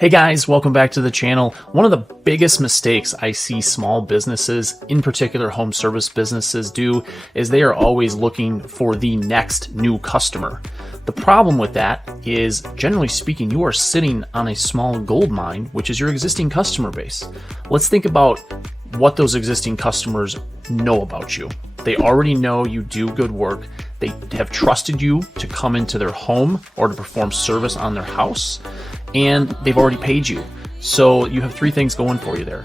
Hey guys, welcome back to the channel. One of the biggest mistakes I see small businesses, in particular home service businesses, do is they are always looking for the next new customer. The problem with that is, generally speaking, you are sitting on a small gold mine, which is your existing customer base. Let's think about what those existing customers know about you. They already know you do good work. They have trusted you to come into their home or to perform service on their house, and they've already paid you. So you have three things going for you there.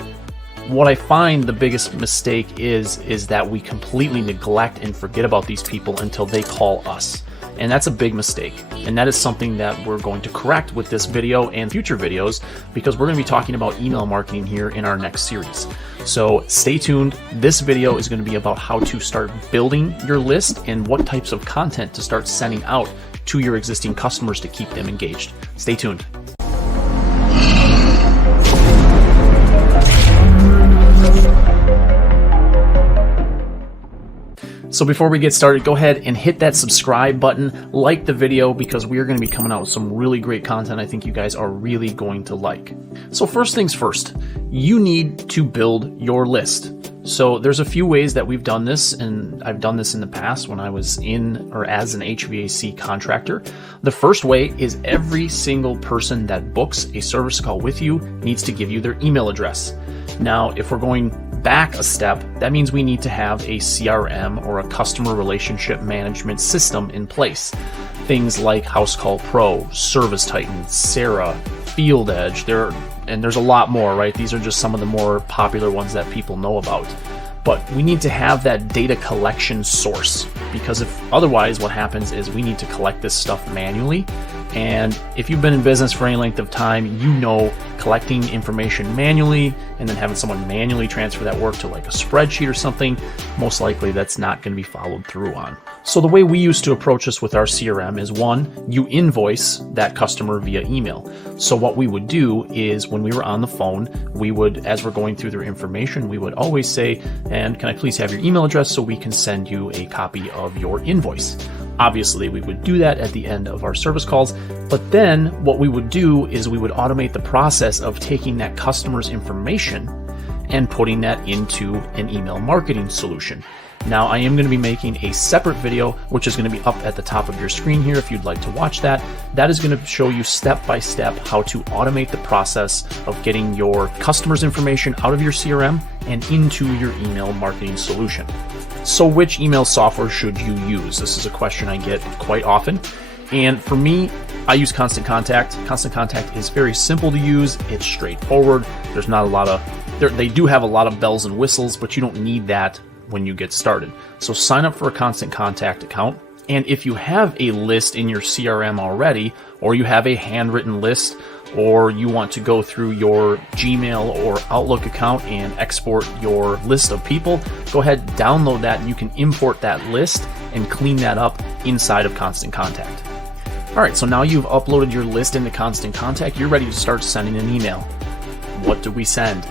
What I find the biggest mistake is that we completely neglect and forget about these people until they call us. And that's a big mistake. And that is something that we're going to correct with this video and future videos, because we're going to be talking about email marketing here in our next series. So stay tuned. This video is going to be about how to start building your list and what types of content to start sending out to your existing customers to keep them engaged. Stay tuned. So before we get started, go ahead and hit that subscribe button, like the video, because we are going to be coming out with some really great content I think you guys are really going to like. So first things first, you need to build your list. So there's a few ways that we've done this, and I've done this in the past when I was in or as an HVAC contractor. The first way is every single person that books a service call with you needs to give you their email address. Now, if we're going back a step, that means we need to have a CRM or a customer relationship management system in place. Things like House Call Pro, Service Titan, Sarah, Field Edge, there's a lot more, right? These are just some of the more popular ones that people know about. But we need to have that data collection source, because if otherwise what happens is we need to collect this stuff manually. And if you've been in business for any length of time, you know collecting information manually and then having someone manually transfer that work to like a spreadsheet or something, most likely that's not going to be followed through on. So the way we used to approach this with our CRM is, one, you invoice that customer via email. So what we would do is when we were on the phone, we would, as we're going through their information, we would always say, and can I please have your email address so we can send you a copy of your invoice? Obviously, we would do that at the end of our service calls, but then what we would do is we would automate the process of taking that customer's information and putting that into an email marketing solution. Now, I am going to be making a separate video, which is going to be up at the top of your screen here if you'd like to watch that. That is going to show you step by step how to automate the process of getting your customer's information out of your CRM and into your email marketing solution. So which email software should you use? This is a question I get quite often. And for me, I use Constant Contact. Constant Contact is very simple to use. It's straightforward. There's not a lot of, they do have a lot of bells and whistles, but you don't need that when you get started. So sign up for a Constant Contact account. And if you have a list in your CRM already, or you have a handwritten list, or you want to go through your Gmail or Outlook account and export your list of people, go ahead, download that, and you can import that list and clean that up inside of Constant Contact. All right, so now you've uploaded your list into Constant Contact, you're ready to start sending an email. What do we send?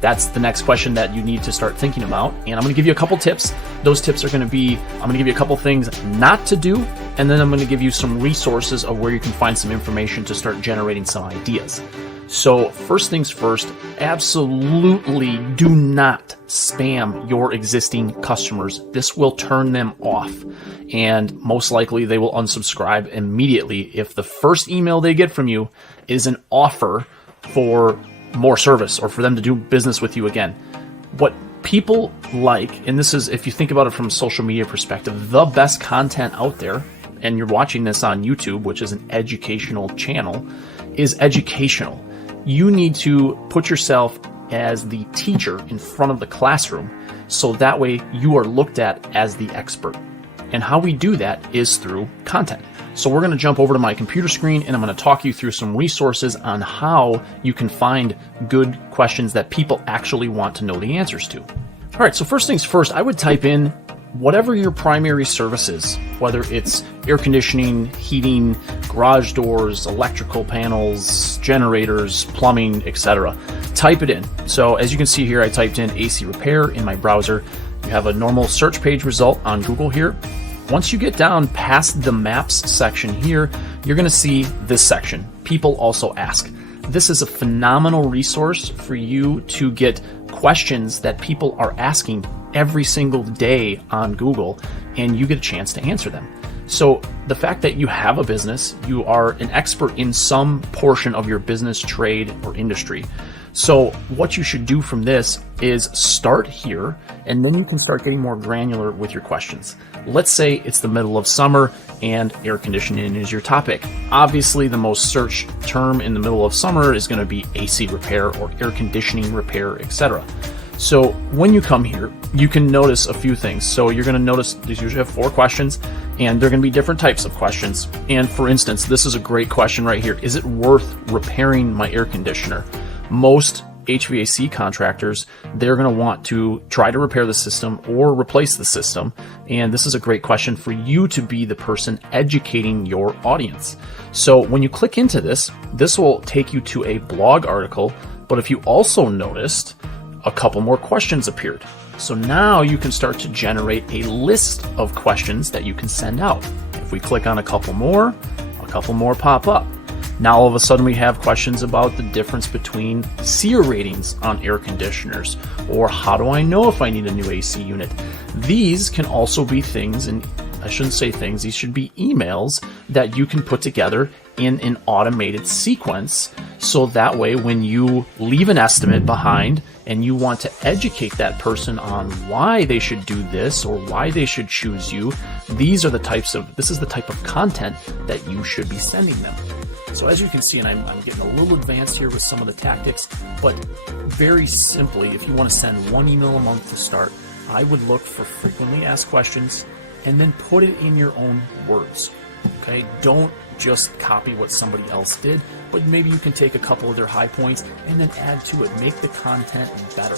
That's the next question that you need to start thinking about. And I'm going to give you a couple tips. Those tips are going to be, I'm going to give you a couple things not to do, and then I'm going to give you some resources of where you can find some information to start generating some ideas. So first things first, absolutely do not spam your existing customers. This will turn them off, and most likely they will unsubscribe immediately if the first email they get from you is an offer for more service or for them to do business with you again. What people like, and this is, if you think about it from a social media perspective, the best content out there, and you're watching this on YouTube, which is an educational channel, is educational. You need to put yourself as the teacher in front of the classroom, so that way you are looked at as the expert. And how we do that is through content. So we're going to jump over to my computer screen, and I'm going to talk you through some resources on how you can find good questions that people actually want to know the answers to. All right, so first things first, I would type in whatever your primary service is, whether it's air conditioning, heating, garage doors, electrical panels, generators, plumbing, etc. Type it in. So as you can see here, I typed in AC repair in my browser. You have a normal search page result on Google here. Once you get down past the maps section here, you're going to see this section, people also ask. this is a phenomenal resource for you to get questions that people are asking every single day on Google, and you get a chance to answer them. So the fact that you have a business, you are an expert in some portion of your business, trade, or industry. So what you should do from this is start here, and then you can start getting more granular with your questions. Let's say it's the middle of summer and air conditioning is your topic. Obviously, the most searched term in the middle of summer is going to be AC repair or air conditioning repair, etc. So when you come here, you can notice a few things. So you're going to notice these usually have 4 questions, and they're going to be different types of questions. And for instance, this is a great question right here. Is it worth repairing my air conditioner? Most HVAC contractors, they're going to want to try to repair the system or replace the system. And this is a great question for you to be the person educating your audience. So when you click into this, this will take you to a blog article. But if you also noticed, a couple more questions appeared. So now you can start to generate a list of questions that you can send out. If we click on a couple more pop up. Now all of a sudden we have questions about the difference between SEER ratings on air conditioners, or how do I know if I need a new AC unit? These can also be things, and I shouldn't say things, these should be emails that you can put together in an automated sequence. So that way when you leave an estimate behind and you want to educate that person on why they should do this or why they should choose you, this is the type of content that you should be sending them. So as you can see, and I'm getting a little advanced here with some of the tactics, but very simply, if you want to send 1 email a month to start, I would look for frequently asked questions and then put it in your own words. Okay, don't just copy what somebody else did, but maybe you can take a couple of their high points and then add to it, make the content better.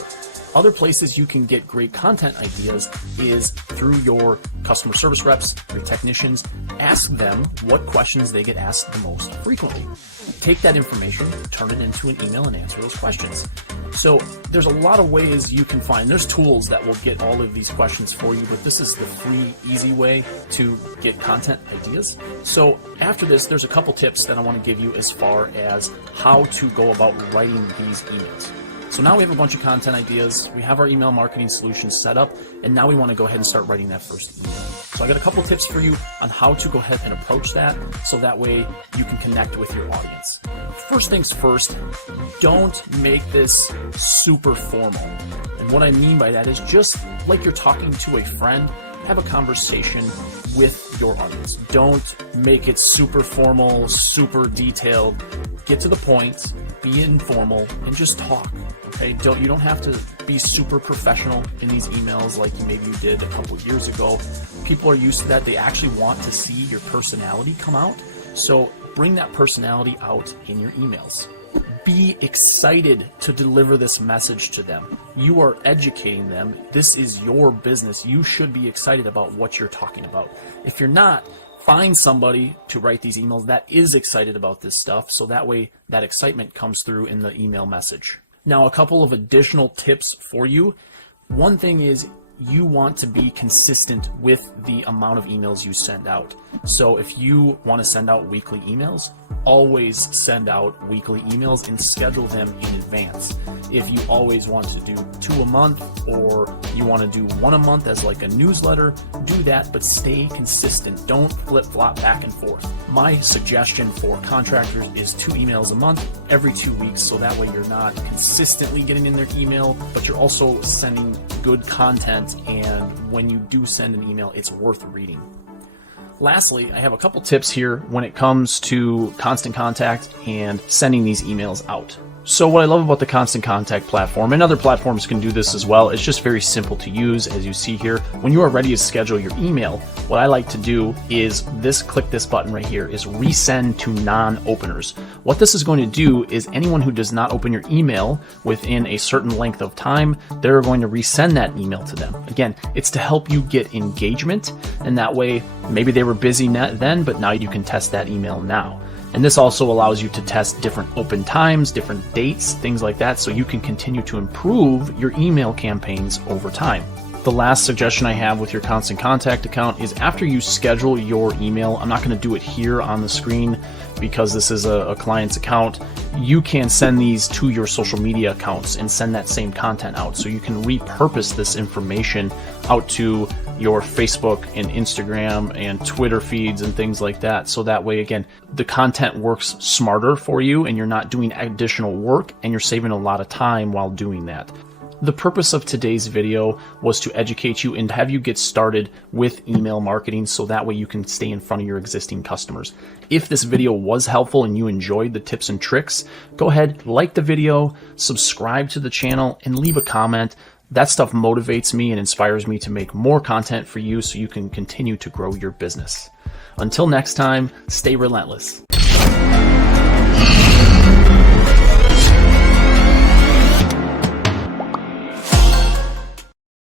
Other places you can get great content ideas is through your customer service reps, your technicians. Ask them what questions they get asked the most frequently. Take that information, turn it into an email, and answer those questions. So there's a lot of ways you can find. There's tools that will get all of these questions for you, but this is the free, easy way to get content ideas. So after this, there's a couple tips that I want to give you as far as how to go about writing these emails. So now we have a bunch of content ideas, we have our email marketing solutions set up, and now we want to go ahead and start writing that first email. So I got a couple tips for you on how to go ahead and approach that, so that way you can connect with your audience. First things first, don't make this super formal. And what I mean by that is just like you're talking to a friend, have a conversation with your audience. Don't make it super formal, super detailed. Get to the point, be informal, and just talk. Okay, you don't have to be super professional in these emails like maybe you did a couple of years ago. People are used to that. They actually want to see your personality come out. So bring that personality out in your emails. Be excited to deliver this message to them. You are educating them. This is your business. You should be excited about what you're talking about. If you're not, find somebody to write these emails that is excited about this stuff, so that way that excitement comes through in the email message. Now, a couple of additional tips for you. One thing is you want to be consistent with the amount of emails you send out. So if you want to send out weekly emails, always send out weekly emails and schedule them in advance. If you always want to do 2 a month, or you want to do 1 a month as like a newsletter, do that, but stay consistent. Don't flip-flop back and forth. My suggestion for contractors is 2 emails a month every 2 weeks, so that way you're not consistently getting in their email, but you're also sending good content, and when you do send an email, it's worth reading. Lastly, I have a couple tips here when it comes to Constant Contact and sending these emails out. So what I love about the Constant Contact platform, and other platforms can do this as well, it's just very simple to use. As you see here, when you are ready to schedule your email, what I like to do is click this button right here, is resend to non-openers. What this is going to do is anyone who does not open your email within a certain length of time, they're going to resend that email to them. Again, it's to help you get engagement, and that way maybe they were busy then, but now you can test that email now. And this also allows you to test different open times, different dates, things like that, so you can continue to improve your email campaigns over time. The last suggestion I have with your Constant Contact account is after you schedule your email, I'm not going to do it here on the screen, because this is a client's account, you can send these to your social media accounts and send that same content out. So you can repurpose this information out to your Facebook and Instagram and Twitter feeds and things like that. So that way, again, the content works smarter for you and you're not doing additional work and you're saving a lot of time while doing that. The purpose of today's video was to educate you and have you get started with email marketing so that way you can stay in front of your existing customers. If this video was helpful and you enjoyed the tips and tricks, go ahead, like the video, subscribe to the channel, and leave a comment. That stuff motivates me and inspires me to make more content for you so you can continue to grow your business. Until next time, stay relentless.